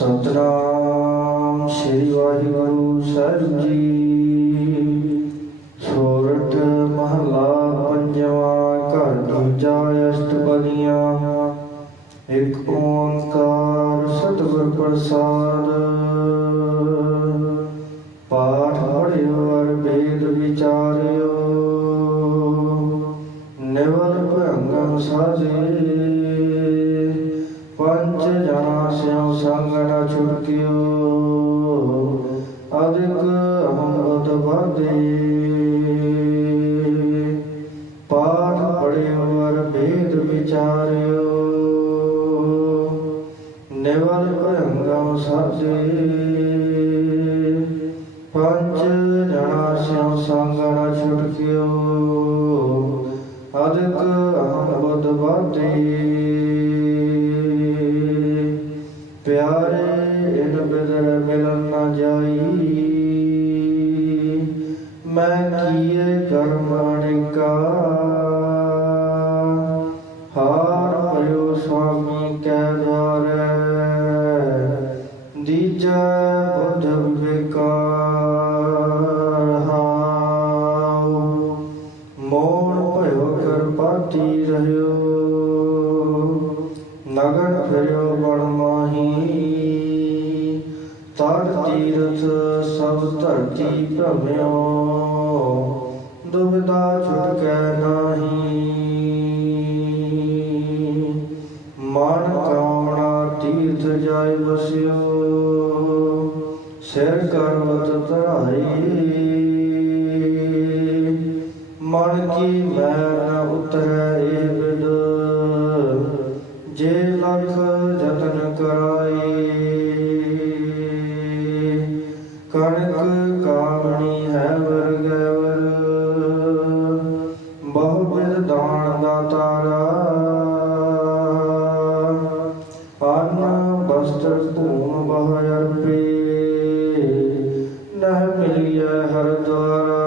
ਸਤਨਾਮ ਸ੍ਰੀ ਵਾਹਿਗੁਰੂ ਸਾਹਿਬ ਜੀ। ਸੋਰਠ ਮਹਲਾ ਪੰਜਵਾਂ, ਘਰ ਦੂਜਾ ਅਸ਼ਟਪਦੀਆਂ ਇੱਕ ਓੰਕਾਰ ਸਤਿਗੁਰ ਪ੍ਰਸਾਦ। ਪਾਠ ਪੜਿਓ ਅਰ ਵੇਦ ਵਿਚਾਰਿਓ। ਨਿਵਲ ਭੰਗਮ ਸਾਜੇ। ਨ ਛੁਟਕਿਓ ਅਦਿਕ ਅਹਮਦ ਵਾਦੇ ਪਾਠ ਪੜਿਓ ਅਰ ਵੇਦ ਵਿਚਾਰਿਓ। ਨਿਵਲ ਭੰਗਮ ਸਾਜੇ ਪੰਜ ਜਨਾ ਸਿਉ ਸੰਗ ਨ ਛੁਟਕਿਓ ਅਦਿਕ ਅਹਮਦ ਵਾਦੇ پیارے ان بدر ملن نہ جائی میں کیے کرم کا ہار پیو سوامی کہہ دار دیجا بدھ بکار ہاؤ مون پیو کرپاتی رہیو ਤੀਰਥ ਸਭ ਧਰਤੀ ਭ੍ਰਮਿਓ, ਦੁਬਿਧਾ ਛੁਟਕੈ ਨਾਹੀ। ਮਨ ਕਾਮਣਾ ਤੀਰਥ ਜਾਇ ਵਸਿਓ, ਸਿਰ ਕਰਵਤ ਧਰਾਈ। ਮਨ ਕੀ ਮੈਂ ਨ ਉਤਰੈ ਏ ਬਿਦ, ਜੇ ਲਖ ਜਤਨ ਕਰਾਈ ਬਸਤਰ ਭੂਮ ਬਹੁ ਅਰਪੇ ਮਿਲਿਆ ਹਰ ਦੁਆਰਾ।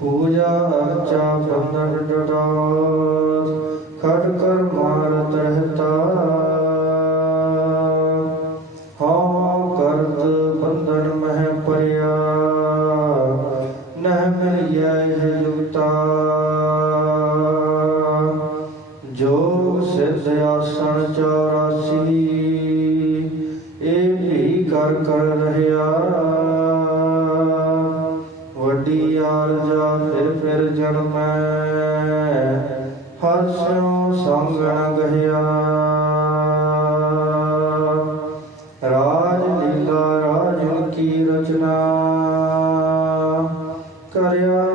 ਪੂਜਾ ਅਰਚਾ ਬੰਦਨ ਡਟਾਤ ਚੌਰਾਸੀ। ਇਹ ਵੀ ਕਰ ਕਰ ਰਹਿਆ ਵੱਡੀ ਆਰਜਾ ਫਿਰ ਫਿਰ ਜਨਮੈ ਹਰਸਿਓ ਸੰਗ ਨ ਗਹਿਆ। ਰਾਜ ਲੀਲਾ ਰਾਜਨ ਕੀ ਰਚਨਾ। ਕਰਿਆ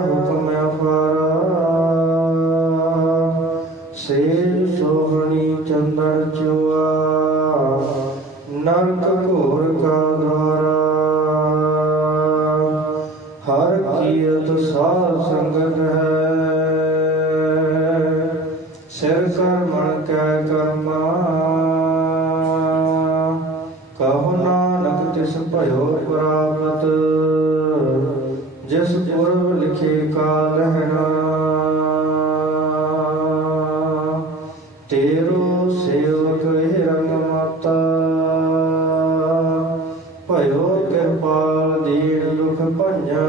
ਸੋਹਣੀ ਚੰਦਰ ਚੁਆ ਨਰਕ ਘੋਰ ਕਾ ਦਵਾਰਾ ਹਰ ਕੀਰਤ ਸਾਧ ਸੰਗਤ ਹੈ, ਸਿਰ ਕਰਮਣ ਕੈ ਕਰਮਾ। ਕਹੋ ਨਾਨਕ ਤਿਸ ਭਇਓ ਪ੍ਰਾਪਤ, ਜਿਸ ਪੁਰਬ ਲਿਖੇ ਕਾ ਰਹਿਣਾ 하느냐